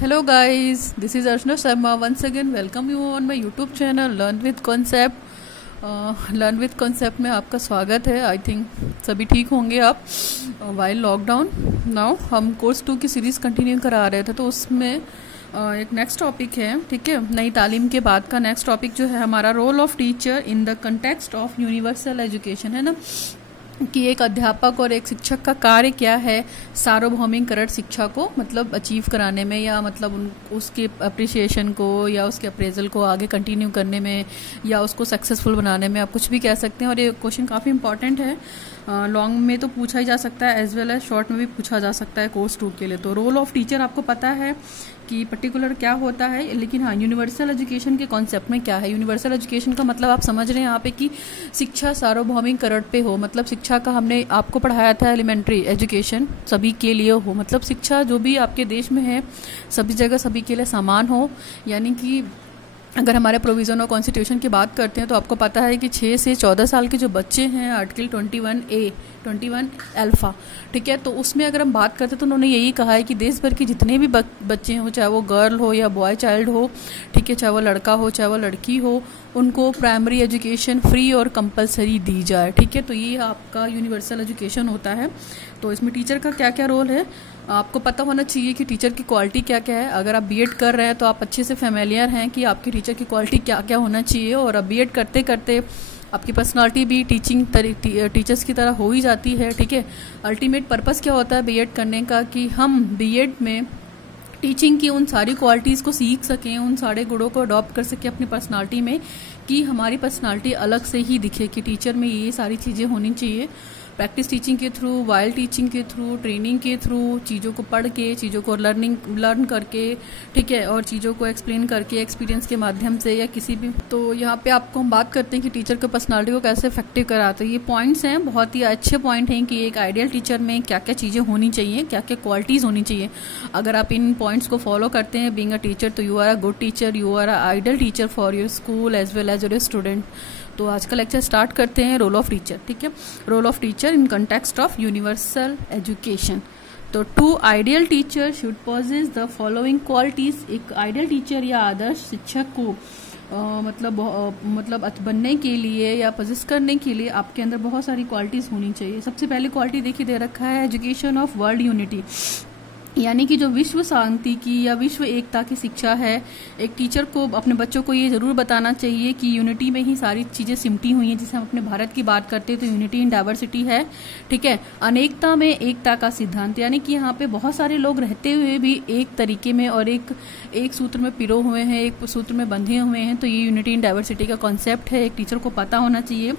Hello guys, this is Archana Sharma. Once again welcome you on my YouTube channel Learn with Concept. Learn with concept में आपका स्वागत है। I think सभी ठीक होंगे आप। वाइल लॉकडाउन नाउ हम कोर्स 2 की सीरीज़ कंटिन्यू करा रहे थे, तो उसमें एक नेक्स्ट टॉपिक है, ठीक है। नई तालीम के बाद का नेक्स्ट टॉपिक जो है हमारा role of teacher in the context of universal education है ना, कि एक अध्यापक और एक शिक्षक का कार्य क्या है सार्वभौमिकरण शिक्षा को मतलब अचीव कराने में, या मतलब उसके अप्रिसिएशन को या उसके अप्रेजल को आगे कंटिन्यू करने में या उसको सक्सेसफुल बनाने में, आप कुछ भी कह सकते हैं। और ये क्वेश्चन काफ़ी इंपॉर्टेंट है, लॉन्ग में तो पूछा ही जा सकता है एज वेल एज शॉर्ट में भी पूछा जा सकता है कोर्स 2 के लिए। तो रोल ऑफ टीचर आपको पता है कि पर्टिकुलर क्या होता है, लेकिन हाँ यूनिवर्सल एजुकेशन के कॉन्सेप्ट में क्या है। यूनिवर्सल एजुकेशन का मतलब आप समझ रहे हैं यहाँ पे कि शिक्षा सार्वभौमिकरण पे हो, मतलब शिक्षा का हमने आपको पढ़ाया था एलिमेंट्री एजुकेशन सभी के लिए हो, मतलब शिक्षा जो भी आपके देश में है सभी जगह सभी के लिए समान हो। यानी कि अगर हमारे प्रोविज़न और कॉन्स्टिट्यूशन की बात करते हैं तो आपको पता है कि 6 से 14 साल के जो बच्चे हैं आर्टिकल 21A 21 अल्फा, ठीक है, तो उसमें अगर हम बात करते हैं तो उन्होंने यही कहा है कि देश भर के जितने भी बच्चे हों, चाहे वो गर्ल हो या बॉय चाइल्ड हो, ठीक है, चाहे वो लड़का हो चाहे वो लड़की हो, उनको प्राइमरी एजुकेशन फ्री और कंपलसरी दी जाए, ठीक है। तो ये आपका यूनिवर्सल एजुकेशन होता है। तो इसमें टीचर का क्या क्या रोल है आपको पता होना चाहिए कि टीचर की क्वालिटी क्या क्या है। अगर आप बीएड कर रहे हैं तो आप अच्छे से फेमिलियर हैं कि आपकी टीचर की क्वालिटी क्या क्या होना चाहिए, और अब बीएड करते करते आपकी पर्सनालिटी भी टीचर्स की तरह हो ही जाती है, ठीक है। अल्टीमेट पर्पस क्या होता है बीएड करने का, कि हम बीएड में टीचिंग की उन सारी क्वालिटीज़ को सीख सकें, उन सारे गुणों को अडॉप्ट कर सकें अपनी पर्सनालिटी में, कि हमारी पर्सनालिटी अलग से ही दिखे कि टीचर में ये सारी चीज़ें होनी चाहिए। प्रैक्टिस टीचिंग के थ्रू, वाइल टीचिंग के थ्रू, ट्रेनिंग के थ्रू, चीज़ों को पढ़ के, चीज़ों को लर्न करके, ठीक है, और चीज़ों को एक्सप्लेन करके एक्सपीरियंस के माध्यम से या किसी भी। तो यहाँ पे आपको हम बात करते हैं कि टीचर के पर्सनालिटी को कैसे इफेक्टिव कराते हैं। ये पॉइंट्स हैं, बहुत ही अच्छे पॉइंट हैं कि एक आइडियल टीचर में क्या क्या चीज़ें होनी चाहिए, क्या क्या क्वालिटीज़ होनी चाहिए। अगर आप इन पॉइंट्स को फॉलो करते हैं बीइंग अ टीचर, तो you are a good teacher, you are a ideal teacher for your school as well as your student. तो आज का लेक्चर स्टार्ट करते हैं रोल ऑफ टीचर, ठीक है। Role of teacher in context of universal education. तो 2 ideal teacher should possess the following qualities. एक ideal teacher या आदर्श शिक्षक को मतलब बनने के लिए या पोजेस करने के लिए आपके अंदर बहुत सारी क्वालिटीज होनी चाहिए। सबसे पहले क्वालिटी देखिए दे रखा है एजुकेशन ऑफ वर्ल्ड यूनिटी, यानी कि जो विश्व शांति की या विश्व एकता की शिक्षा है। एक टीचर को अपने बच्चों को ये जरूर बताना चाहिए कि यूनिटी में ही सारी चीज़ें सिमटी हुई हैं। जैसे हम अपने भारत की बात करते हैं तो यूनिटी इन डाइवर्सिटी है, ठीक है। अनेकता में एकता का सिद्धांत, यानी कि यहाँ पे बहुत सारे लोग रहते हुए भी एक तरीके में और एक सूत्र में पिरो हुए हैं, एक सूत्र में बंधे हुए हैं। तो ये यूनिटी इन डाइवर्सिटी का कॉन्सेप्ट है, एक टीचर को पता होना चाहिए।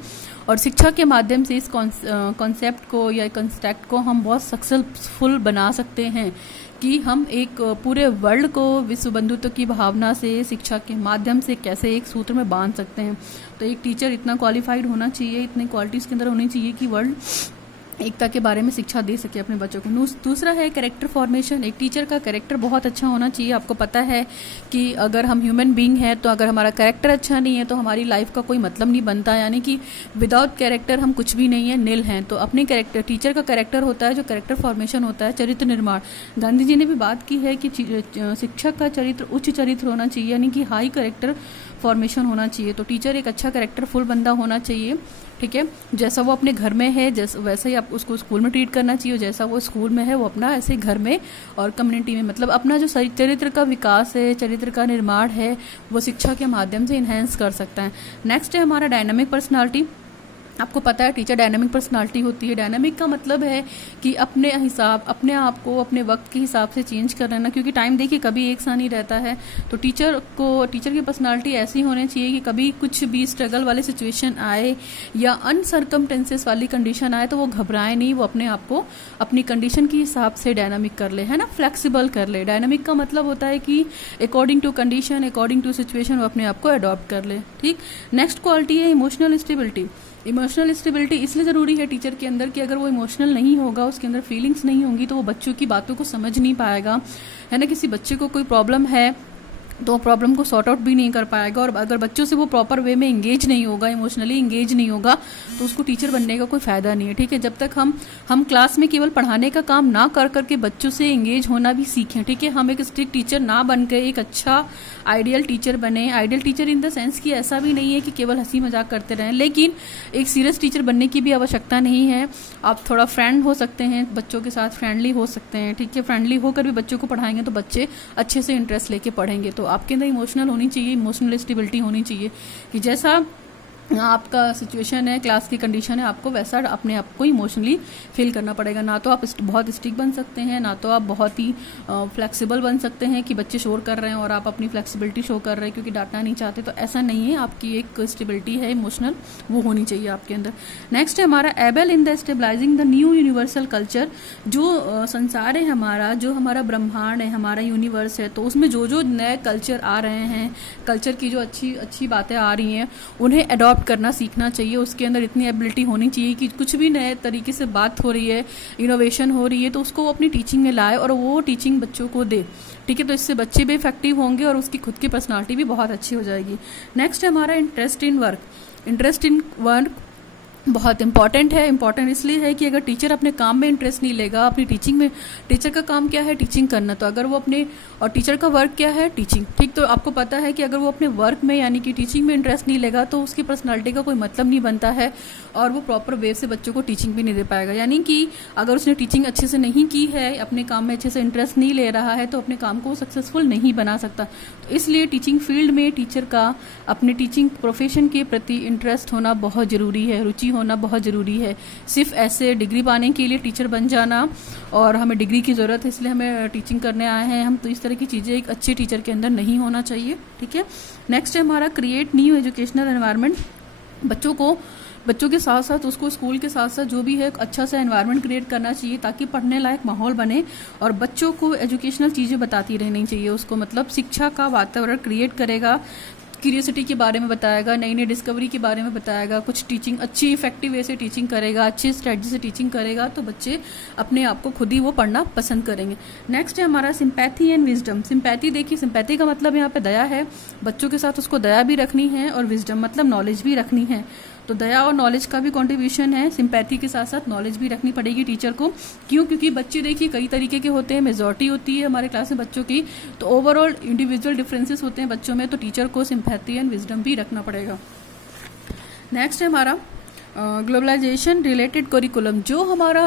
और शिक्षा के माध्यम से इस कॉन्सेप्ट को या कंस्ट्रक्ट को हम बहुत सक्सेसफुल बना सकते हैं, कि हम एक पूरे वर्ल्ड को विश्व बंधुत्व की भावना से शिक्षा के माध्यम से कैसे एक सूत्र में बांध सकते हैं। तो एक टीचर इतना क्वालिफाइड होना चाहिए, इतनी क्वालिटीज़ के अंदर होनी चाहिए कि वर्ल्ड एकता के बारे में शिक्षा दे सके अपने बच्चों को। दूसरा है कैरेक्टर फॉर्मेशन। एक टीचर का कैरेक्टर बहुत अच्छा होना चाहिए। आपको पता है कि अगर हम ह्यूमन बीइंग हैं तो अगर हमारा कैरेक्टर अच्छा नहीं है तो हमारी लाइफ का कोई मतलब नहीं बनता, यानी कि विदाउट कैरेक्टर हम कुछ भी नहीं है, नील हैं। तो अपने कैरेक्टर, टीचर का कैरेक्टर होता है जो कैरेक्टर फॉर्मेशन होता है, चरित्र निर्माण। गांधी जी ने भी बात की है कि शिक्षक का चरित्र उच्च चरित्र होना चाहिए, यानी कि हाई कैरेक्टर फॉर्मेशन होना चाहिए। तो टीचर एक अच्छा कैरेक्टर फुल बंदा होना चाहिए, ठीक है। जैसा वो अपने घर में है वैसा ही आप उसको स्कूल में ट्रीट करना चाहिए, जैसा वो स्कूल में है वो अपना ऐसे घर में और कम्युनिटी में, मतलब अपना जो चरित्र का विकास है, चरित्र का निर्माण है, वो शिक्षा के माध्यम से इन्हेंस कर सकता है। नेक्स्ट है हमारा डायनामिक पर्सनालिटी। आपको पता है टीचर डायनामिक पर्सनालिटी होती है। डायनामिक का मतलब है कि अपने आप को अपने वक्त के हिसाब से चेंज कर लेना, क्योंकि टाइम देखिए कभी एक सा नहीं रहता है। तो टीचर की पर्सनालिटी ऐसी होनी चाहिए कि कभी कुछ भी स्ट्रगल वाली सिचुएशन आए या अनसर्कमटेंसेस वाली कंडीशन आए तो वो घबराए नहीं, वो अपने आप को अपनी कंडीशन के हिसाब से डायनामिक कर ले, है ना, फ्लेक्सिबल कर ले। डायनामिक का मतलब होता है कि according to condition, according to situation वो अपने आप को अडॉप्ट कर ले, ठीक। नेक्स्ट क्वालिटी है इमोशनल स्टेबिलिटी। इमोशनल स्टेबिलिटी इसलिए ज़रूरी है टीचर के अंदर कि अगर वो इमोशनल नहीं होगा, उसके अंदर फीलिंग्स नहीं होंगी, तो वो बच्चों की बातों को समझ नहीं पाएगा, है ना। किसी बच्चे को कोई प्रॉब्लम है तो प्रॉब्लम को सॉर्ट आउट भी नहीं कर पाएगा। और अगर बच्चों से वो प्रॉपर वे में इंगेज नहीं होगा, इमोशनली इंगेज नहीं होगा, तो उसको टीचर बनने का कोई फायदा नहीं है। ठीक है, जब तक हम क्लास में केवल पढ़ाने का काम ना कर करके बच्चों से इंगेज होना भी सीखें। ठीक है, हम एक स्ट्रिक्ट टीचर ना बन के एक अच्छा आइडियल टीचर बने। Ideal teacher in the sense कि ऐसा भी नहीं है कि केवल हंसी मजाक करते रहें, लेकिन एक सीरियस टीचर बनने की भी आवश्यकता नहीं है। आप थोड़ा फ्रेंड हो सकते हैं, बच्चों के साथ फ्रेंडली हो सकते हैं। ठीक है, फ्रेंडली होकर भी बच्चों को पढ़ाएंगे तो बच्चे अच्छे से इंटरेस्ट लेके पढ़ेंगे। तो आपके अंदर इमोशनल होनी चाहिए, इमोशनल स्टेबिलिटी होनी चाहिए कि जैसा आपका सिचुएशन है, क्लास की कंडीशन है, आपको वैसा अपने आप को इमोशनली फील करना पड़ेगा। ना तो आप बहुत स्ट्रिक्ट बन सकते हैं, ना तो आप बहुत ही फ्लेक्सिबल बन सकते हैं कि बच्चे शोर कर रहे हैं और आप अपनी फ्लेक्सिबिलिटी शो कर रहे हैं क्योंकि डांटना नहीं चाहते। तो ऐसा नहीं है, आपकी एक स्टेबिलिटी है इमोशनल, वो होनी चाहिए आपके अंदर। नेक्स्ट है हमारा able in the stabilizing the new universal culture. जो संसार है हमारा, जो हमारा ब्रह्मांड है, हमारा यूनिवर्स है, तो उसमें जो जो नए कल्चर आ रहे हैं, कल्चर की जो अच्छी अच्छी बातें आ रही हैं, उन्हें अडॉप्ट करना सीखना चाहिए। उसके अंदर इतनी एबिलिटी होनी चाहिए कि कुछ भी नए तरीके से बात हो रही है, इनोवेशन हो रही है, तो उसको वो अपनी टीचिंग में लाए और वो टीचिंग बच्चों को दे। ठीक है, तो इससे बच्चे भी इफेक्टिव होंगे और उसकी खुद की पर्सनालिटी भी बहुत अच्छी हो जाएगी। नेक्स्ट है हमारा interest in work. Interest in work बहुत इंपॉर्टेंट है। इंपॉर्टेंट इसलिए है कि अगर टीचर अपने काम में इंटरेस्ट नहीं लेगा, अपनी टीचिंग में, टीचर का काम क्या है, टीचिंग करना, तो अगर वो अपने, और टीचर का वर्क क्या है, टीचिंग। ठीक, तो आपको पता है कि अगर वो अपने वर्क में यानी कि टीचिंग में इंटरेस्ट नहीं लेगा तो उसकी पर्सनालिटी का कोई मतलब नहीं बनता है और वो प्रॉपर वे से बच्चों को टीचिंग भी नहीं दे पाएगा। यानी कि अगर उसने टीचिंग अच्छे से नहीं की है, अपने काम में अच्छे से इंटरेस्ट नहीं ले रहा है, तो अपने काम को सक्सेसफुल नहीं बना सकता। तो इसलिए टीचिंग फील्ड में टीचर का अपने टीचिंग प्रोफेशन के प्रति इंटरेस्ट होना बहुत जरूरी है, रुचि होना बहुत जरूरी है। सिर्फ ऐसे डिग्री पाने के लिए टीचर बन जाना और हमें डिग्री की जरूरत है इसलिए हमें टीचिंग करने आए हैं हम, तो इस तरह की चीजें एक अच्छे टीचर के अंदर नहीं होना चाहिए। ठीक है, नेक्स्ट है हमारा क्रिएट न्यू एजुकेशनल एनवायरनमेंट। बच्चों के साथ साथ उसको स्कूल के साथ साथ जो भी है एक अच्छा सा एनवायरनमेंट क्रिएट करना चाहिए ताकि पढ़ने लायक माहौल बने और बच्चों को एजुकेशनल चीजें बताती रहनी चाहिए। उसको मतलब शिक्षा का वातावरण क्रिएट करेगा, क्यूरियोसिटी के बारे में बताएगा, नई नई डिस्कवरी के बारे में बताएगा, कुछ टीचिंग अच्छी इफेक्टिव वे से टीचिंग करेगा, अच्छी स्ट्रेटजी से टीचिंग करेगा, तो बच्चे अपने आप को खुद ही वो पढ़ना पसंद करेंगे। नेक्स्ट है हमारा सिंपैथी एंड विजडम। सिंपैथी, देखिए सिंपैथी का मतलब यहाँ पे दया है, बच्चों के साथ उसको दया भी रखनी है और विजडम मतलब नॉलेज भी रखनी है। तो दया और नॉलेज का भी कंट्रीब्यूशन है, सिंपैथी के साथ साथ नॉलेज भी रखनी पड़ेगी टीचर को। क्यों? क्योंकि बच्चे देखिए कई तरीके के होते हैं, मेजॉरिटी होती है हमारे क्लास में बच्चों की, तो ओवरऑल इंडिविजुअल डिफरेंसेस होते हैं बच्चों में, तो टीचर को सिंपैथी एंड विजडम भी रखना पड़ेगा। नेक्स्ट है हमारा ग्लोबलाइजेशन रिलेटेड करिकुलम। जो हमारा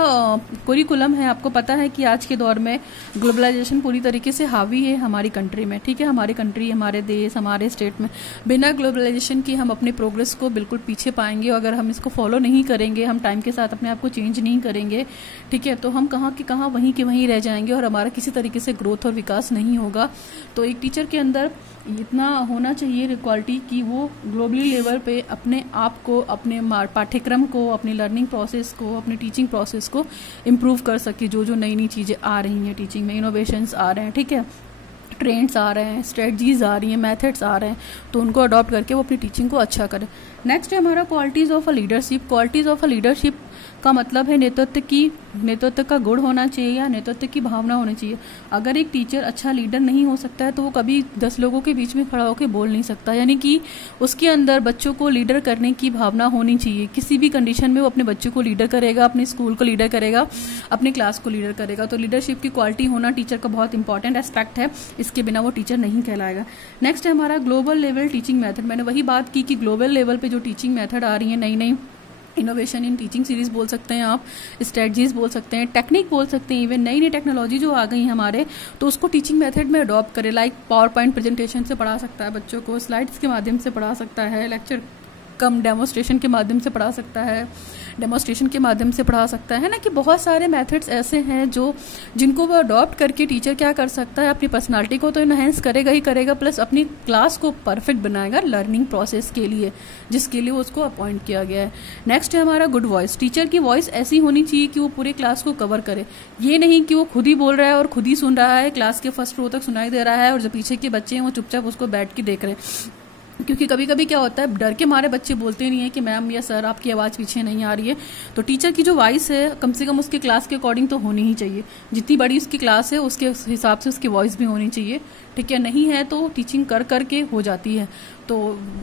करिकुलम है, आपको पता है कि आज के दौर में ग्लोबलाइजेशन पूरी तरीके से हावी है हमारी कंट्री में। ठीक है, हमारी कंट्री, हमारे देश, हमारे स्टेट में बिना ग्लोबलाइजेशन के हम अपने प्रोग्रेस को बिल्कुल पीछे पाएंगे। अगर हम इसको फॉलो नहीं करेंगे, हम टाइम के साथ अपने आप को चेंज नहीं करेंगे, ठीक है, तो हम कहाँ के कहाँ वहीं के वहीं रह जाएंगे और हमारा किसी तरीके से ग्रोथ और विकास नहीं होगा। तो एक टीचर के अंदर इतना होना चाहिए क्वालिटी कि वो ग्लोबली लेवल पे अपने आप को, अपने पाठ्यक्रम को, अपनी लर्निंग प्रोसेस को, अपनी टीचिंग प्रोसेस को इम्प्रूव कर सके। जो जो नई नई चीज़ें आ रही हैं टीचिंग में, इनोवेशंस आ रहे हैं, ठीक है, ट्रेंड्स आ रहे हैं, स्ट्रेटजीज आ रही हैं, मेथड्स आ रहे हैं, तो उनको अडॉप्ट करके वो अपनी टीचिंग को अच्छा करें। नेक्स्ट है हमारा qualities of a leadership. Qualities of a leadership का मतलब है नेतृत्व का गुण होना चाहिए या नेतृत्व की भावना होनी चाहिए। अगर एक टीचर अच्छा लीडर नहीं हो सकता है तो वो कभी 10 लोगों के बीच में खड़ा होकर बोल नहीं सकता। यानी कि उसके अंदर बच्चों को लीडर करने की भावना होनी चाहिए। किसी भी कंडीशन में वो अपने बच्चों को लीडर करेगा, अपने स्कूल को लीडर करेगा, अपने क्लास को लीडर करेगा। तो लीडरशिप की क्वालिटी होना टीचर का बहुत इंपॉर्टेंट एस्पेक्ट है, इसके बिना वो टीचर नहीं कहलाएगा। नेक्स्ट है हमारा ग्लोबल लेवल टीचिंग मेथड। मैंने वही बात की कि ग्लोबल लेवल पे जो टीचिंग मेथड आ रही है, नई नई इनोवेशन इन टीचिंग सीरीज बोल सकते हैं आप, स्ट्रेटजीज बोल सकते हैं, टेक्निक बोल सकते हैं, इवन नई नई टेक्नोलॉजी जो आ गई हमारे, तो उसको टीचिंग मेथड में अडॉप्ट करें। लाइक पावर पॉइंट प्रेजेंटेशन से पढ़ा सकता है बच्चों को, स्लाइड्स के माध्यम से पढ़ा सकता है, लेक्चर कम डेमोस्ट्रेशन के माध्यम से पढ़ा सकता है, डेमोस्ट्रेशन के माध्यम से पढ़ा सकता है ना, कि बहुत सारे मेथड्स ऐसे हैं जो जिनको वो अडॉप्ट करके टीचर क्या कर सकता है, अपनी पर्सनालिटी को तो इनहेंस करेगा ही करेगा, प्लस अपनी क्लास को परफेक्ट बनाएगा लर्निंग प्रोसेस के लिए, जिसके लिए उसको अपॉइंट किया गया है। नेक्स्ट है हमारा गुड वॉइस। टीचर की वॉइस ऐसी होनी चाहिए कि वो पूरे क्लास को कवर करे। ये नहीं कि वो खुद ही बोल रहा है और खुद ही सुन रहा है, क्लास के फर्स्ट रो तक सुनाई दे रहा है और जो पीछे के बच्चे हैं वो चुपचाप उसको बैठ के देख रहे हैं। क्योंकि कभी कभी क्या होता है, डर के मारे बच्चे बोलते नहीं है कि मैम या सर आपकी आवाज़ पीछे नहीं आ रही है। तो टीचर की जो वॉइस है कम से कम उसके क्लास के अकॉर्डिंग तो होनी ही चाहिए। जितनी बड़ी उसकी क्लास है उसके हिसाब से उसकी वॉइस भी होनी चाहिए, ठीक है। नहीं है तो टीचिंग कर करके हो जाती है। तो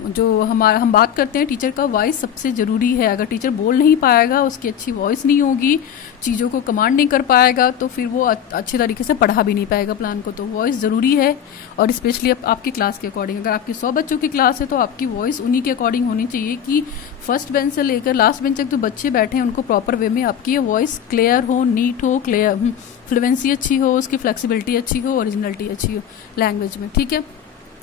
जो हम बात करते हैं टीचर का, वॉइस सबसे ज़रूरी है। अगर टीचर बोल नहीं पाएगा, उसकी अच्छी वॉइस नहीं होगी, चीज़ों को कमांड नहीं कर पाएगा, तो फिर वो अच्छे तरीके से पढ़ा भी नहीं पाएगा प्लान को। तो वॉइस ज़रूरी है, और स्पेशली आपकी क्लास के अकॉर्डिंग। अगर आपकी 100 बच्चों की क्लास है तो आपकी वॉइस उन्हीं के अकॉर्डिंग होनी चाहिए कि फर्स्ट बेंच से लेकर लास्ट बेंच तक जो बच्चे बैठे हैं उनको प्रॉपर वे में आपकी वॉइस क्लियर हो, नीट हो, क्लियर फ्लुएंसी अच्छी हो, उसकी फ्लेक्सिबिलिटी अच्छी हो, ओरिजिनलिटी अच्छी हो लैंग्वेज में, ठीक है।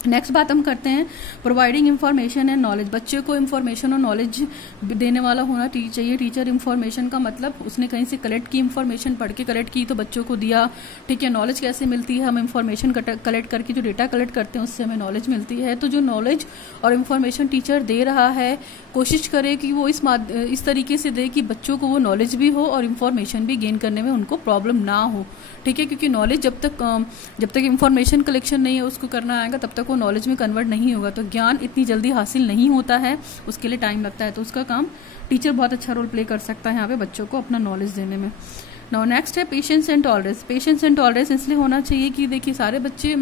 नेक्स्ट बात हम करते हैं प्रोवाइडिंग इन्फॉर्मेशन एंड नॉलेज। बच्चे को इन्फॉर्मेशन और नॉलेज देने वाला होना चाहिए टीचर। इन्फॉर्मेशन का मतलब उसने कहीं से कलेक्ट की, इन्फॉर्मेशन पढ़ के कलेक्ट की तो बच्चों को दिया, ठीक है। नॉलेज कैसे मिलती है, हम इन्फॉर्मेशन कलेक्ट करके जो डेटा कलेक्ट करते हैं उससे हमें नॉलेज मिलती है। तो जो नॉलेज और इन्फॉर्मेशन टीचर दे रहा है, कोशिश करे कि वो इस तरीके से दे कि बच्चों को वो नॉलेज भी हो और इन्फॉर्मेशन भी गेन करने में उनको प्रॉब्लम ना हो, ठीक है। क्योंकि नॉलेज जब तक इन्फॉर्मेशन कलेक्शन नहीं है उसको करना आएगा तब तक वो नॉलेज में कन्वर्ट नहीं होगा। तो ज्ञान इतनी जल्दी हासिल नहीं होता है, उसके लिए टाइम लगता है। तो उसका काम टीचर बहुत अच्छा रोल प्ले कर सकता है यहाँ पे बच्चों को अपना नॉलेज देने में। नाउ नेक्स्ट है patience and tolerance. Patience and tolerance इसलिए होना चाहिए कि देखिए सारे बच्चे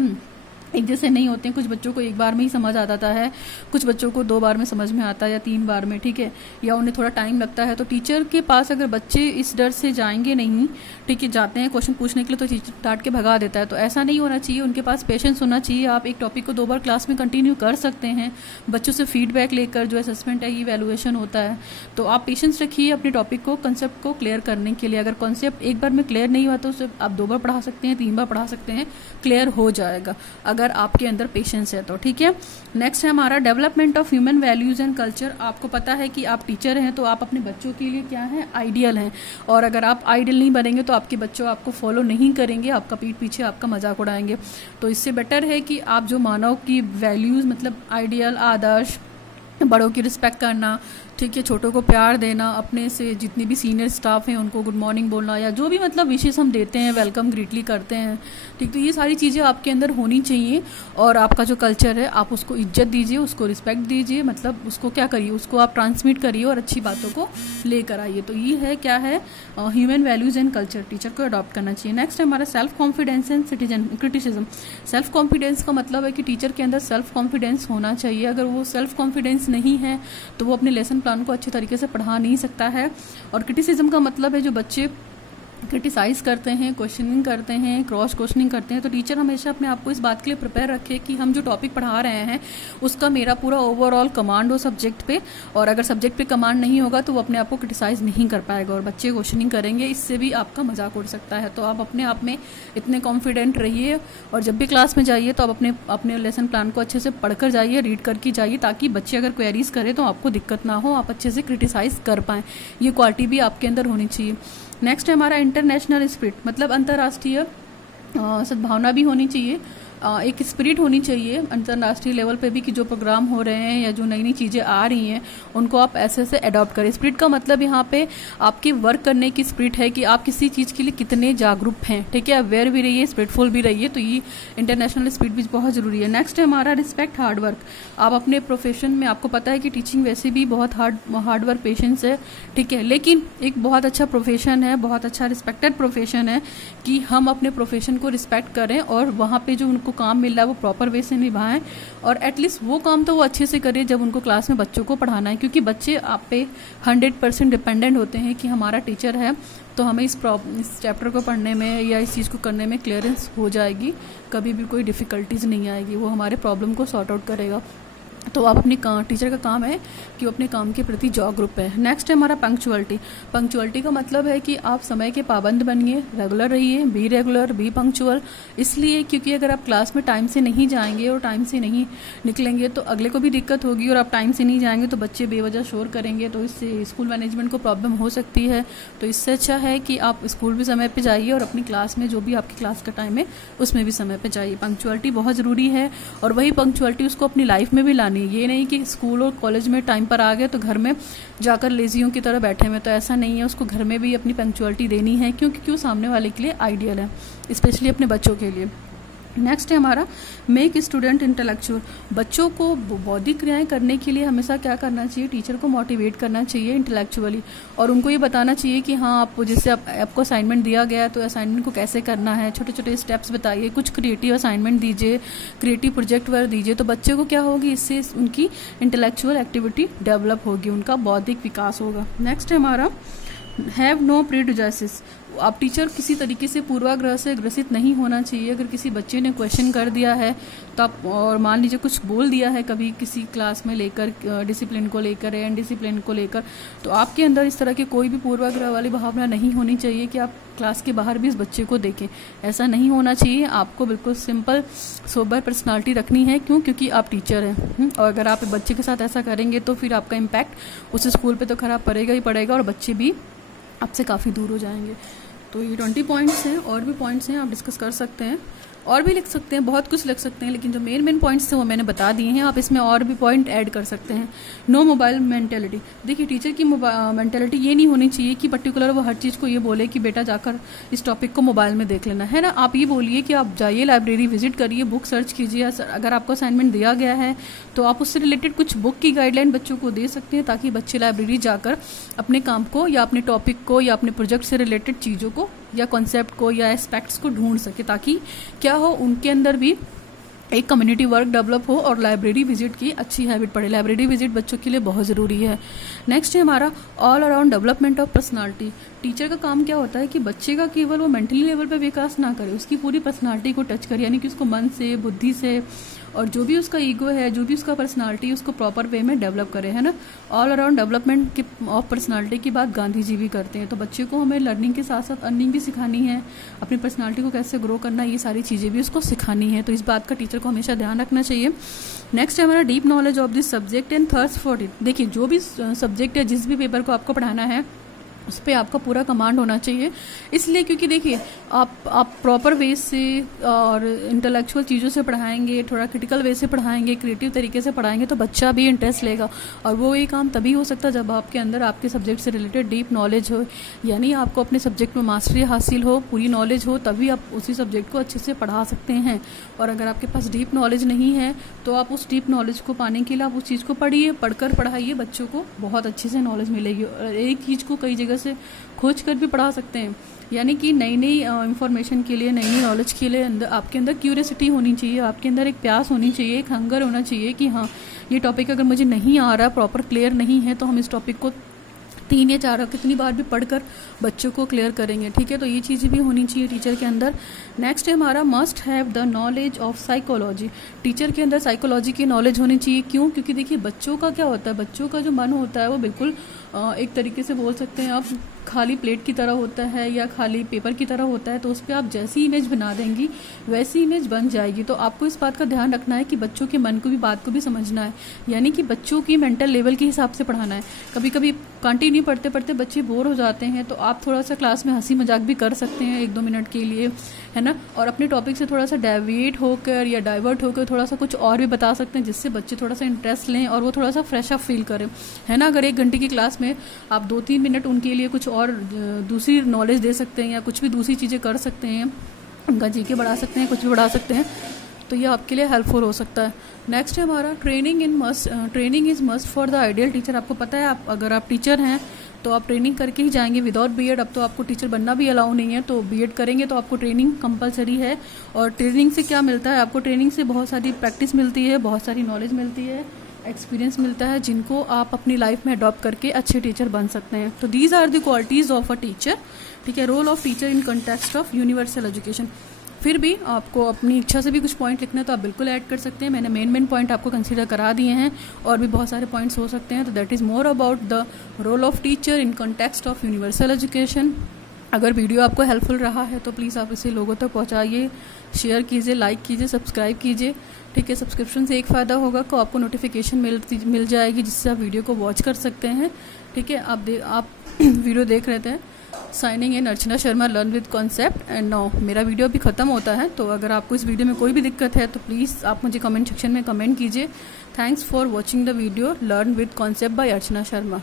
एक जैसे नहीं होते हैं। कुछ बच्चों को एक बार में ही समझ आ जाता है, कुछ बच्चों को 2 बार में समझ में आता है या 3 बार में, ठीक है, या उन्हें थोड़ा टाइम लगता है। तो टीचर के पास अगर बच्चे इस डर से जाएंगे नहीं, ठीक है, जाते हैं क्वेश्चन पूछने के लिए तो टीचर डांट के भगा देता है। तो ऐसा नहीं होना चाहिए, उनके पास पेशेंस होना चाहिए। आप एक टॉपिक को 2 बार क्लास में कंटिन्यू कर सकते हैं, बच्चों से फीडबैक लेकर। जो असेसमेंट है, इवैल्यूएशन होता है, तो आप पेशेंस रखिए अपने टॉपिक को, कंसेप्ट को क्लियर करने के लिए। अगर कॉन्सेप्ट एक बार में क्लियर नहीं हुआ तो उसे आप 2 बार पढ़ा सकते हैं, 3 बार पढ़ा सकते हैं, क्लियर हो जाएगा अगर आपके अंदर पेशेंस है तो, ठीक है। नेक्स्ट है हमारा development of human values and culture. आपको पता है कि आप टीचर हैं तो आप अपने बच्चों के लिए क्या है, आइडियल हैं। और अगर आप आइडियल नहीं बनेंगे तो आपके बच्चों आपको फॉलो नहीं करेंगे, आपका पीठ पीछे आपका मजाक उड़ाएंगे। तो इससे बेटर है कि आप जो मानव की वैल्यूज मतलब आइडियल, आदर्श, बड़ों की रिस्पेक्ट करना, ठीक है, छोटों को प्यार देना, अपने से जितने भी सीनियर स्टाफ हैं उनको गुड मॉर्निंग बोलना, या जो भी मतलब विशेष हम देते हैं, वेलकम ग्रीटली करते हैं, ठीक। तो ये सारी चीज़ें आपके अंदर होनी चाहिए। और आपका जो कल्चर है आप उसको इज्जत दीजिए, उसको रिस्पेक्ट दीजिए, मतलब उसको क्या करिए, उसको आप ट्रांसमिट करिए और अच्छी बातों को लेकर आइए। तो ये है क्या है, human values and culture teacher को अडॉप्ट करना चाहिए। नेक्स्ट है हमारा self confidence and citizen criticism. Self confidence का मतलब है कि टीचर के अंदर सेल्फ कॉन्फिडेंस होना चाहिए। अगर वो सेल्फ कॉन्फिडेंस नहीं है तो वो अपने लेसन प्लान को अच्छे तरीके से पढ़ा नहीं सकता है। और क्रिटिसिज्म का मतलब है जो बच्चे क्रिटिसाइज करते हैं, क्वेश्चनिंग करते हैं, क्रॉस क्वेश्चनिंग करते हैं। तो टीचर हमेशा अपने आप को इस बात के लिए प्रिपेयर रखे कि हम जो टॉपिक पढ़ा रहे हैं उसका मेरा पूरा ओवरऑल कमांड हो सब्जेक्ट पे। और अगर सब्जेक्ट पे कमांड नहीं होगा तो वो अपने आप को क्रिटिसाइज नहीं कर पाएगा और बच्चे क्वेश्चनिंग करेंगे, इससे भी आपका मजाक उड़ सकता है। तो आप अपने आप में इतने कॉन्फिडेंट रहिए और जब भी क्लास में जाइए तो आप अपने लेसन प्लान को अच्छे से पढ़कर जाइए, रीड करके जाइए, ताकि बच्चे अगर क्वेरीज करें तो आपको दिक्कत ना हो, आप अच्छे से क्रिटिसाइज कर पाएँ। ये क्वालिटी भी आपके अंदर होनी चाहिए। नेक्स्ट है हमारा इंटरनेशनल स्पिरिट, मतलब अंतर्राष्ट्रीय सद्भावना भी होनी चाहिए। एक स्पिरिट होनी चाहिए अंतर्राष्ट्रीय लेवल पे भी कि जो प्रोग्राम हो रहे हैं या जो नई नई चीज़ें आ रही हैं उनको आप ऐसे से अडॉप्ट करें। स्पिरिट का मतलब यहाँ पे आपकी वर्क करने की स्पिरिट है कि आप किसी चीज़ के लिए कितने जागरूक हैं, ठीक है, अवेयर भी रहिए, स्पिरिटफुल भी रहिए। तो ये इंटरनेशनल स्पिरिट भी बहुत ज़रूरी है। नेक्स्ट है हमारा रिस्पेक्ट हार्ड वर्क। आप अपने प्रोफेशन में, आपको पता है कि टीचिंग वैसे भी बहुत हार्ड वर्क पेशेंस है, ठीक है, लेकिन एक बहुत अच्छा प्रोफेशन है, बहुत अच्छा रिस्पेक्टेड प्रोफेशन है कि हम अपने प्रोफेशन को रिस्पेक्ट करें और वहाँ पे जो उनको काम मिल रहा है वो प्रॉपर वे से निभाएं। और एटलीस्ट वो काम तो वो अच्छे से करें जब उनको क्लास में बच्चों को पढ़ाना है, क्योंकि बच्चे आप पे 100% डिपेंडेंट होते हैं कि हमारा टीचर है तो हमें इस चैप्टर को पढ़ने में या इस चीज़ को करने में क्लियरेंस हो जाएगी, कभी भी कोई डिफ़िकल्टीज नहीं आएगी, वो हमारे प्रॉब्लम को सॉर्ट आउट करेगा। तो आप अपने टीचर का काम है कि वो अपने काम के प्रति जागरूक है। नेक्स्ट है हमारा पंक्चुअलिटी। पंक्चुअलिटी का मतलब है कि आप समय के पाबंद बनिए, रेगुलर रहिए, बी रेगुलर, बी पंक्चुअल। इसलिए क्योंकि अगर आप क्लास में टाइम से नहीं जाएंगे और टाइम से नहीं निकलेंगे तो अगले को भी दिक्कत होगी, और आप टाइम से नहीं जाएंगे तो बच्चे बेवजह शोर करेंगे, तो इससे स्कूल मैनेजमेंट को प्रॉब्लम हो सकती है। तो इससे अच्छा है कि आप स्कूल भी समय पर जाइए और अपनी क्लास में जो भी आपकी क्लास का टाइम है उसमें भी समय पर जाइए। पंक्चुअलिटी बहुत ज़रूरी है और वही पंक्चुअलिटी उसको अपनी लाइफ में भी लानी। ये नहीं कि स्कूल और कॉलेज में टाइम पर आ गए तो घर में जाकर लेजियों की तरह बैठे हुए, तो ऐसा नहीं है। उसको घर में भी अपनी पंक्चुअलिटी देनी है, क्योंकि क्यों सामने वाले के लिए आइडियल है, स्पेशली अपने बच्चों के लिए। नेक्स्ट है हमारा मेक स्टूडेंट इंटेलेक्चुअल। बच्चों को बौद्धिक क्रियाएं करने के लिए हमेशा क्या करना चाहिए, टीचर को मोटिवेट करना चाहिए इंटेलेक्चुअली, और उनको ये बताना चाहिए कि हाँ आप जैसे आपको असाइनमेंट दिया गया तो असाइनमेंट को कैसे करना है, छोटे छोटे स्टेप्स बताइए, कुछ क्रिएटिव असाइनमेंट दीजिए, क्रिएटिव प्रोजेक्ट वर्क दीजिए। तो बच्चे को क्या होगी, इससे उनकी इंटेलेक्चुअल एक्टिविटी डेवलप होगी, उनका बौद्धिक विकास होगा। नेक्स्ट है हमारा हैव नो प्रीजुडिसेस। आप टीचर किसी तरीके से पूर्वाग्रह से ग्रसित नहीं होना चाहिए। अगर किसी बच्चे ने क्वेश्चन कर दिया है तो आप, और मान लीजिए कुछ बोल दिया है कभी किसी क्लास में लेकर, डिसिप्लिन को लेकर या इनडिसिप्लिन को लेकर, तो आपके अंदर इस तरह की कोई भी पूर्वाग्रह वाली भावना नहीं होनी चाहिए कि आप क्लास के बाहर भी इस बच्चे को देखें। ऐसा नहीं होना चाहिए। आपको बिल्कुल सिंपल सोबर पर्सनालिटी रखनी है। क्यों? क्योंकि आप टीचर हैं, और अगर आप बच्चे के साथ ऐसा करेंगे तो फिर आपका इम्पैक्ट उस स्कूल पे तो खराब पड़ेगा ही पड़ेगा, और बच्चे भी आपसे काफ़ी दूर हो जाएंगे। तो ये 20 पॉइंट्स हैं, और भी पॉइंट्स हैं आप डिस्कस कर सकते हैं, और भी लिख सकते हैं, बहुत कुछ लिख सकते हैं, लेकिन जो मेन पॉइंट्स थे वो मैंने बता दिए हैं। आप इसमें और भी पॉइंट ऐड कर सकते हैं। No mobile mentality. देखिए टीचर की मेंटेलिटी ये नहीं होनी चाहिए कि पर्टिकुलर वो हर चीज़ को ये बोले कि बेटा जाकर इस टॉपिक को मोबाइल में देख लेना है ना। आप ये बोलिए कि आप जाइए लाइब्रेरी विजिट करिए, बुक सर्च कीजिए। अगर आपको असाइनमेंट दिया गया है तो आप उससे रिलेटेड कुछ बुक की गाइडलाइन बच्चों को दे सकते हैं, ताकि बच्चे लाइब्रेरी जाकर अपने काम को या अपने टॉपिक को या अपने प्रोजेक्ट से रिलेटेड चीज़ों को या कॉन्सेप्ट को या एस्पेक्ट्स को ढूंढ सके, ताकि क्या हो, उनके अंदर भी एक कम्युनिटी वर्क डेवलप हो और लाइब्रेरी विजिट की अच्छी हैबिट पड़े। लाइब्रेरी विजिट बच्चों के लिए बहुत ज़रूरी है। नेक्स्ट है हमारा all around development of personality. Teacher का काम क्या होता है कि बच्चे का केवल वो मेंटली लेवल पे विकास ना करे, उसकी पूरी पर्सनालिटी को टच करे, यानी कि उसको मन से, बुद्धि से, और जो भी उसका ईगो है, जो भी उसका पर्सनालिटी, उसको प्रॉपर वे में डेवलप करे, है ना। All around development of personality की बात गांधी जी भी करते हैं। तो बच्चे को हमें लर्निंग के साथ साथ अर्निंग भी सिखानी है, अपनी पर्सनालिटी को कैसे ग्रो करना है, ये सारी चीज़ें भी उसको सिखानी है। तो इस बात का टीचर को हमेशा ध्यान रखना चाहिए। नेक्स्ट है हमारा deep knowledge of this subject and thirst for it. देखिए जो भी सब्जेक्ट है, जिस भी पेपर को आपको पढ़ाना है, उस पर आपका पूरा कमांड होना चाहिए। इसलिए क्योंकि देखिए आप प्रॉपर वे से और इंटेलेक्चुअल चीज़ों से पढ़ाएंगे, थोड़ा क्रिटिकल वे से पढ़ाएंगे, क्रिएटिव तरीके से पढ़ाएंगे, तो बच्चा भी इंटरेस्ट लेगा। और वो ये काम तभी हो सकता है जब आपके अंदर आपके सब्जेक्ट से रिलेटेड डीप नॉलेज हो, यानी आपको अपने सब्जेक्ट में मास्टरी हासिल हो, पूरी नॉलेज हो, तभी आप उसी सब्जेक्ट को अच्छे से पढ़ा सकते हैं। और अगर आपके पास डीप नॉलेज नहीं है तो आप उस डीप नॉलेज को पाने के लिए आप उस चीज़ को पढ़िए, पढ़कर पढ़ाइए, बच्चों को बहुत अच्छे से नॉलेज मिलेगी। और एक चीज़ को कई जगह से खोज कर भी पढ़ा सकते हैं, यानी कि नई नई इंफॉर्मेशन के लिए, नई नई नॉलेज के लिए आपके अंदर क्यूरियोसिटी होनी चाहिए, आपके अंदर एक प्यास होनी चाहिए, एक हंगर होना चाहिए कि हाँ ये टॉपिक अगर मुझे नहीं आ रहा, प्रॉपर क्लियर नहीं है, तो हम इस टॉपिक को 3 या 4 कितनी बार भी पढ़कर बच्चों को क्लियर करेंगे। ठीक है, तो ये चीज़ें भी होनी चाहिए टीचर के अंदर। नेक्स्ट है हमारा must have the knowledge of psychology. Teacher के अंदर साइकोलॉजी की नॉलेज होनी चाहिए। क्यों? क्योंकि देखिए बच्चों का क्या होता है, बच्चों का जो मन होता है वो बिल्कुल एक तरीके से बोल सकते हैं आप खाली प्लेट की तरह होता है या खाली पेपर की तरह होता है। तो उस पर आप जैसी इमेज बना देंगी वैसी इमेज बन जाएगी। तो आपको इस बात का ध्यान रखना है कि बच्चों के मन को भी, बात को भी समझना है, यानी कि बच्चों की मेंटल लेवल के हिसाब से पढ़ाना है। कभी कभी कंटिन्यू पढ़ते पढ़ते बच्चे बोर हो जाते हैं, तो आप थोड़ा सा क्लास में हंसी मजाक भी कर सकते हैं 1-2 मिनट के लिए, है ना। और अपने टॉपिक से थोड़ा सा डेविएट होकर या डाइवर्ट होकर थोड़ा सा कुछ और भी बता सकते हैं, जिससे बच्चे थोड़ा सा इंटरेस्ट लें और वो थोड़ा सा फ्रेश अप फील करें, है ना। अगर 1 घंटे की क्लास में आप 2-3 मिनट उनके लिए कुछ और दूसरी नॉलेज दे सकते हैं या कुछ भी दूसरी चीज़ें कर सकते हैं, उनका जीके बढ़ा सकते हैं, कुछ भी बढ़ा सकते हैं, तो ये आपके लिए हेल्पफुल हो सकता है। नेक्स्ट है हमारा training is must for the ideal teacher. आपको पता है अगर आप टीचर हैं तो आप ट्रेनिंग करके ही जाएंगे विदाउट बीएड। अब तो आपको टीचर बनना भी अलाउ नहीं है, तो बीएड करेंगे तो आपको ट्रेनिंग कंपलसरी है। और ट्रेनिंग से क्या मिलता है आपको? ट्रेनिंग से बहुत सारी प्रैक्टिस मिलती है, बहुत सारी नॉलेज मिलती है, एक्सपीरियंस मिलता है, जिनको आप अपनी लाइफ में अडॉप्ट करके अच्छे टीचर बन सकते हैं। तो these are the qualities of a teacher. ठीक है, role of teacher in context of universal education. फिर भी आपको अपनी इच्छा से भी कुछ पॉइंट लिखना है तो आप बिल्कुल ऐड कर सकते हैं। मैंने मेन पॉइंट आपको कंसीडर करा दिए हैं, और भी बहुत सारे पॉइंट्स हो सकते हैं। तो that is more about the role of teacher in context of universal education. अगर वीडियो आपको हेल्पफुल रहा है तो प्लीज़ आप इसे लोगों तक पहुंचाइए, शेयर कीजिए, लाइक कीजिए, सब्सक्राइब कीजिए। ठीक है, सब्सक्रिप्शन से एक फ़ायदा होगा कि आपको नोटिफिकेशन मिल जाएगी, जिससे आप वीडियो को वॉच कर सकते हैं। ठीक है, आप वीडियो देख रहे थे। Signing in Archana Sharma, learn with concept. And now मेरा वीडियो अभी ख़त्म होता है, तो अगर आपको इस वीडियो में कोई भी दिक्कत है तो प्लीज़ आप मुझे कमेंट सेक्शन में कमेंट कीजिए। Thanks for watching the video learn with concept bye Archana Sharma.